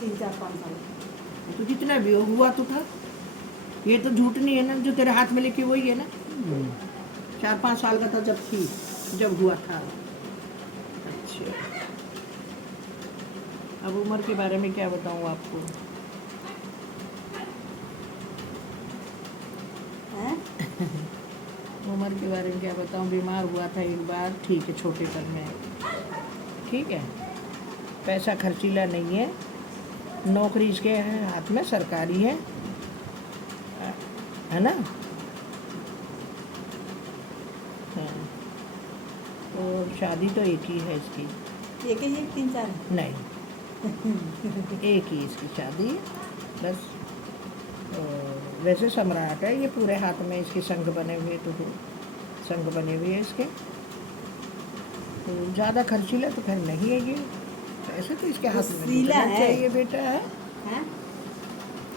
3-4-5 साल। तो जितना भी हुआ तो था, ये तो झूठ नहीं है ना, जो तेरे हाथ में लेके वही है ना। 4-5 साल का था जब हुआ था। अच्छा, अब उम्र के बारे में क्या बताऊँ आपको। हैं? उम्र के बारे में क्या बताऊँ, बीमार हुआ था एक बार, ठीक है, छोटे पर में, ठीक है, पैसा खर्चीला नहीं है, नौकरी इसके हाथ में सरकारी है ना। हाँ, और शादी तो एक ही है इसकी। एक ही 3-4 नहीं, एक ही इसकी शादी है बस। और वैसे सम्राट है ये, पूरे हाथ में इसके संग बने हुए, तो संग बने हुए हैं इसके, तो ज़्यादा खर्चीला तो खैर नहीं है ये। पैसे तो इसके हाथ में सीला निकलना है। चाहिए बेटा, है हैं?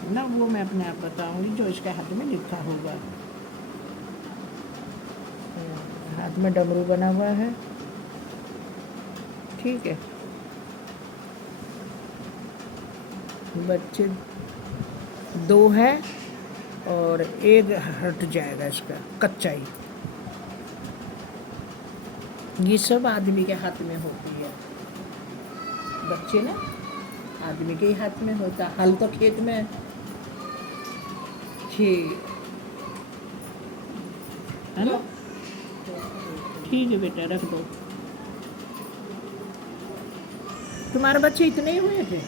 ना, वो मैं अपने आप बताऊंगी जो इसके हाथ में लिखा होगा। हाथ में डमरू बना हुआ है, ठीक है। बच्चे 2 हैं और एक हट जाएगा इसका, कच्चा ही। ये सब आदमी के हाथ में होती है, बच्चे ना आदमी के ही हाथ में होता। हल तो खेत में है ना। ठीक है बेटा, रख दो। तुम्हारे बच्चे इतने ही हुए थे?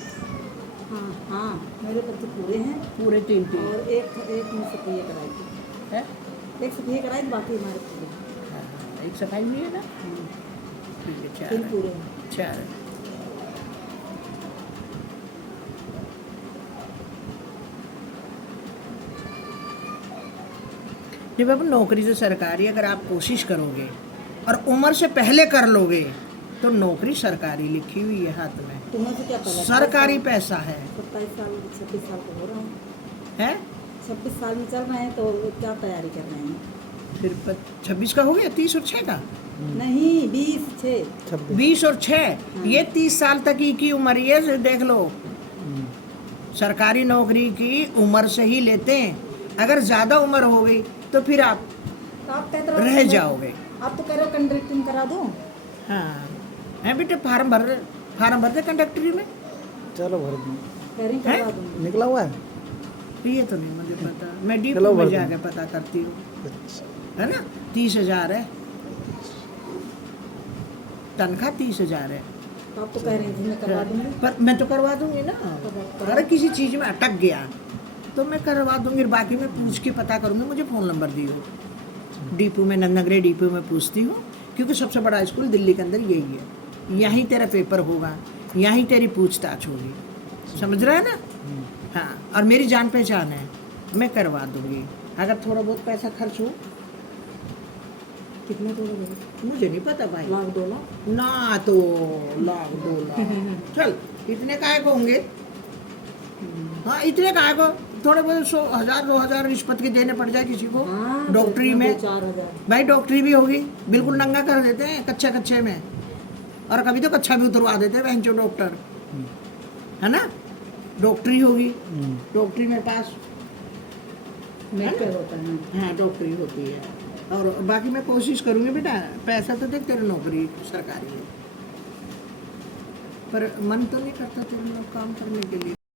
हाँ हाँ, मेरे बच्चे पूरे हैं। पूरे 3 और एक में सफाई कराई थी। है। एक सफाई कराई थी, बाकी हमारे पूरे। हाँ, एक सफाई हुई है ना। ठीक है, 4 3 है। पूरे हैं। 4 है। जब अब नौकरी से सरकारी अगर आप कोशिश करोगे और उम्र से पहले कर लोगे तो नौकरी सरकारी लिखी हुई है हाथ में, तुम्हें तो क्या पता, सरकारी पैसा है। 27 साल 26 साल का हो रहा हूँ। है 26 साल में चल रहे हैं, तो क्या तैयारी कर रहे हैं? फिर 26 का हो गया, 30 और 6 का नहीं, 20-6 20 और 6, ये 30 साल तक की उम्र, ये देख लो। सरकारी नौकरी की उम्र से ही लेते हैं, अगर ज़्यादा उम्र हो गई तो फिर आप तो आप कहते रहो रह जाओगे। आप तो कह रहे हो कंडक्टिंग करा दूँ। हाँ, है बेटे, फार्म भर दे कंडक्टरी में। चलो भर दूँ, कह रही करवा दूँगी। निकला हुआ है। ये तो नहीं मुझे पता, मैं डिपो में जाके पता करती हूँ, है ना। 30,000 है तनख्वाह, 30,000 है। तो आप तो कह रही थी मैं करवा दूँगी। पर मैं तो करवा दूंगी ना, अगर किसी चीज़ में अटक गया तो मैं करवा दूंगी। बाकी मैं पूछ के पता करूंगी, मुझे फ़ोन नंबर दियो। डिपो में, नंदनगरे डिपो में पूछती हूँ, क्योंकि सबसे बड़ा स्कूल दिल्ली के अंदर यही है। यहीं तेरा पेपर होगा, यहीं तेरी पूछताछ होगी, समझ रहा है ना। हाँ, और मेरी जान पहचान है, मैं करवा दूंगी। अगर थोड़ा बहुत पैसा खर्च हो। कितने दोगे? मुझे नहीं पता भाई, 1-2 लाख ना तो 1-2 लाख चल, इतने काहे को होंगे। हाँ, इतने काहे को, थोड़े बहुत 100,000-2,000 रिश्वत के देने पड़ जाए किसी को। हाँ, डॉक्टरी में 4,000 भाई, डॉक्टरी भी होगी, बिल्कुल नंगा कर देते हैं कच्चे में, और कभी तो कच्चा भी उतरवा देते हैं बहनचो डॉक्टर, है ना। डॉक्टरी होगी, डॉक्टरी में पास मेडिकल होता है। हाँ, डॉक्टरी होती है। और बाकी मैं कोशिश करूँगी बेटा, पैसा तो देख, तेरी नौकरी सरकारी है, पर मन तो नहीं करता तेरे लोग काम करने के लिए।